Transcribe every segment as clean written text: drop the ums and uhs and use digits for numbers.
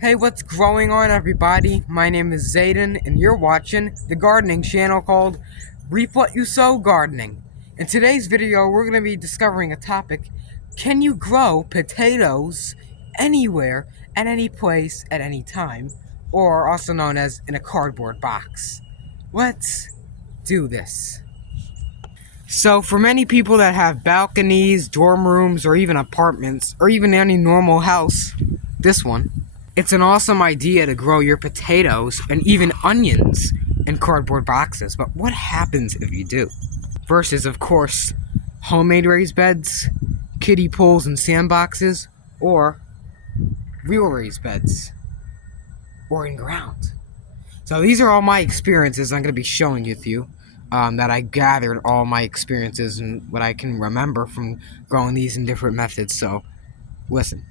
Hey, what's growing on, everybody? My name is Zayden, and you're watching the gardening channel called Reap What You Sow Gardening. In today's video, we're going to be discovering a topic: can you grow potatoes anywhere, at any place, at any time, or also known as in a cardboard box? Let's do this. So, for many people that have balconies, dorm rooms, or even apartments, or even any normal house, this one, it's an awesome idea to grow your potatoes and even onions in cardboard boxes. But what happens if you do? Versus, of course, homemade raised beds, kiddie pools and sandboxes, or real raised beds, or in ground. So these are all my experiences I'm going to be showing with you. That I gathered all my experiences and what I can remember from growing these in different methods. So, listen.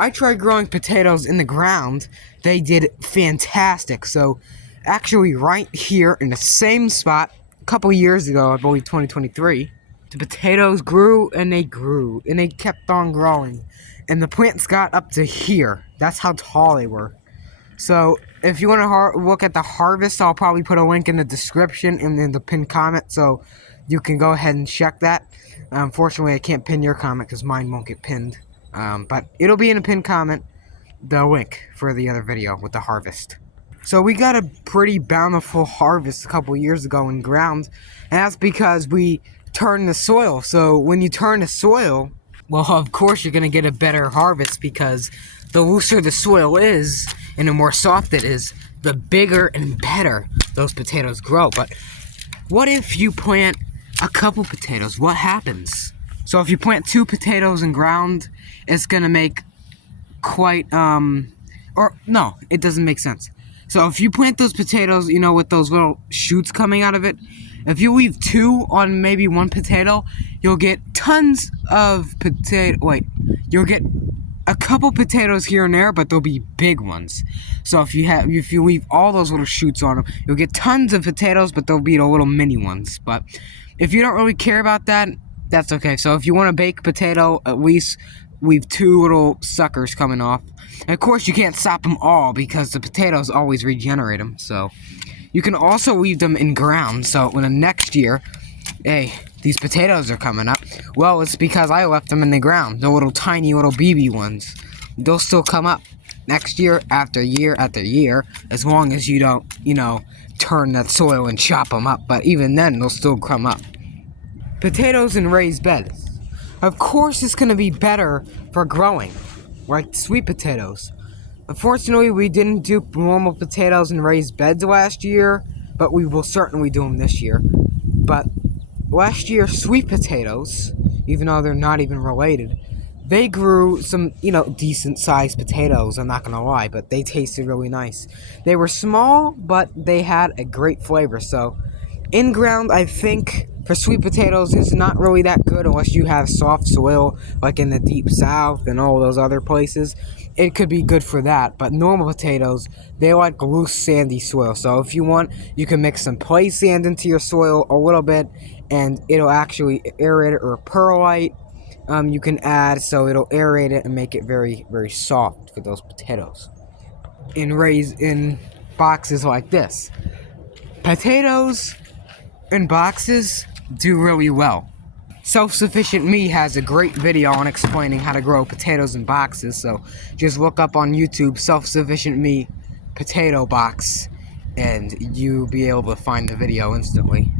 I tried growing potatoes in the ground. They did fantastic. So, actually, right here in the same spot, a couple years ago, I believe 2023, the potatoes grew and they kept on growing. And the plants got up to here. That's how tall they were. So, if you want to look at the harvest, I'll probably put a link in the description and in the pinned comment, so you can go ahead and check that. Unfortunately, I can't pin your comment because mine won't get pinned. But it'll be in a pinned comment, the link for the other video with the harvest. So we got a pretty bountiful harvest a couple years ago in ground, and that's because we turned the soil. So when you turn the soil, well, of course you're going to get a better harvest, because the looser the soil is and the more soft it is, the bigger and better those potatoes grow. But what if you plant a couple potatoes? What happens? So if you plant 2 potatoes in ground, it's going to make quite, or no, it doesn't make sense. So if you plant those potatoes, with those little shoots coming out of it, if you leave 2 on maybe 1 potato, you'll get tons of you'll get a couple potatoes here and there, but they'll be big ones. So if you leave all those little shoots on them, you'll get tons of potatoes, but they'll be the little mini ones. But if you don't really care about that, that's okay. So if you want to bake potato, at least leave 2 little suckers coming off. And of course, you can't stop them all, because the potatoes always regenerate them. So you can also leave them in ground. So when the next year, hey, these potatoes are coming up. Well, it's because I left them in the ground. The little tiny little BB ones. They'll still come up next year after year after year, as long as you don't, turn that soil and chop them up. But even then, they'll still come up. Potatoes in raised beds. Of course, it's going to be better for growing, like sweet potatoes. Unfortunately, we didn't do normal potatoes in raised beds last year, but we will certainly do them this year. But last year, sweet potatoes, even though they're not even related, they grew some, decent sized potatoes, I'm not gonna lie, but they tasted really nice. They were small, but they had a great flavor. So in ground, I think for sweet potatoes, it's not really that good unless you have soft soil, like in the deep south and all those other places. It could be good for that, but normal potatoes, they like loose, sandy soil. So if you want, you can mix some play sand into your soil a little bit, and it'll actually aerate it, or perlite. You can add, so it'll aerate it and make it very, very soft for those potatoes. In boxes like this, potatoes in boxes do really well. Self-Sufficient Me has a great video on explaining how to grow potatoes in boxes, so just look up on YouTube Self-Sufficient Me potato box and you'll be able to find the video instantly.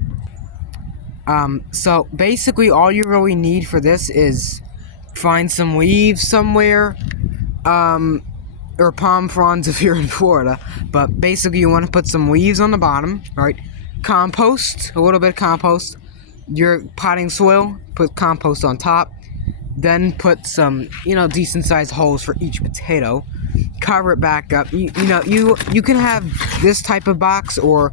So basically all you really need for this is find some leaves somewhere, or palm fronds if you're in Florida, but basically you want to put some leaves on the bottom, right? Compost, a little bit of compost. Your potting soil, put compost on top, then put some, decent sized holes for each potato. Cover it back up. You can have this type of box, or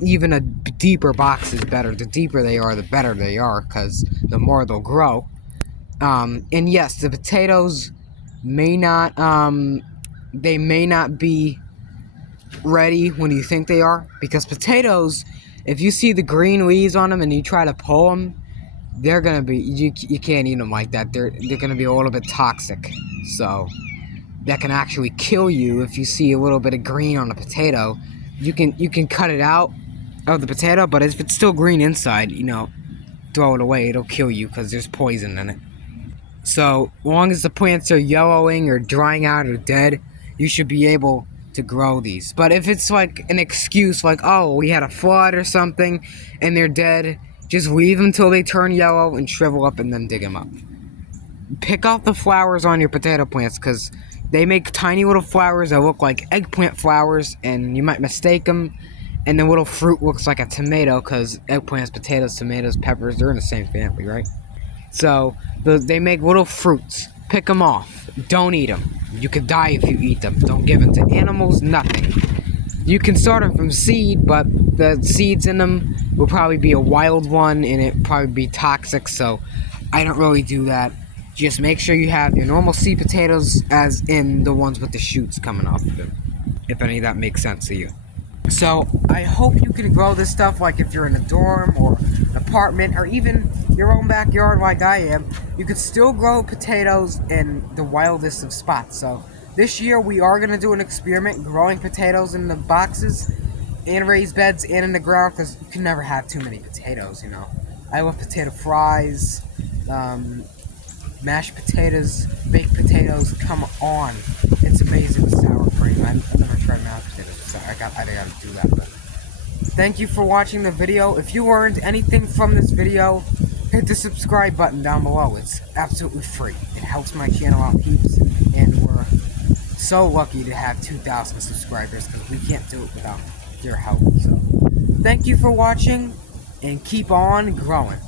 even a deeper box is better. The deeper they are, the better they are, because the more they'll grow. And yes, the potatoes may not be ready when you think they are, because potatoes, if you see the green leaves on them and you try to pull them, they're gonna be, you can't eat them like that. They're gonna be a little bit toxic. So that can actually kill you if you see a little bit of green on a potato. You can cut it out of the potato, but if it's still green inside, throw it away. It'll kill you because there's poison in it. So long as the plants are yellowing or drying out or dead, you should be able to grow these. But if it's like an excuse, like, oh, we had a flood or something and they're dead, just leave them till they turn yellow and shrivel up and then dig them up. Pick out the flowers on your potato plants because they make tiny little flowers that look like eggplant flowers, and you might mistake them. And the little fruit looks like a tomato because eggplants, potatoes, tomatoes, peppers, they're in the same family, right? So they make little fruits. Pick them off. Don't eat them. You could die if you eat them. Don't give them to animals, nothing. You can start them from seed, but the seeds in them will probably be a wild one and it probably be toxic, so I don't really do that. Just make sure you have your normal seed potatoes, as in the ones with the shoots coming off of them, if any of that makes sense to you. So I hope you can grow this stuff, like if you're in a dorm or an apartment or even your own backyard like I am. You could still grow potatoes in the wildest of spots. So this year we are going to do an experiment growing potatoes in the boxes and raised beds and in the ground, because you can never have too many potatoes, I love potato fries, mashed potatoes, baked potatoes, come on. It's amazing with sour cream. I've never tried mashed potatoes. I gotta do that. But thank you for watching the video. If you learned anything from this video, hit the subscribe button down below. It's absolutely free. It helps my channel out heaps, and we're so lucky to have 2,000 subscribers because we can't do it without your help. So thank you for watching, and keep on growing.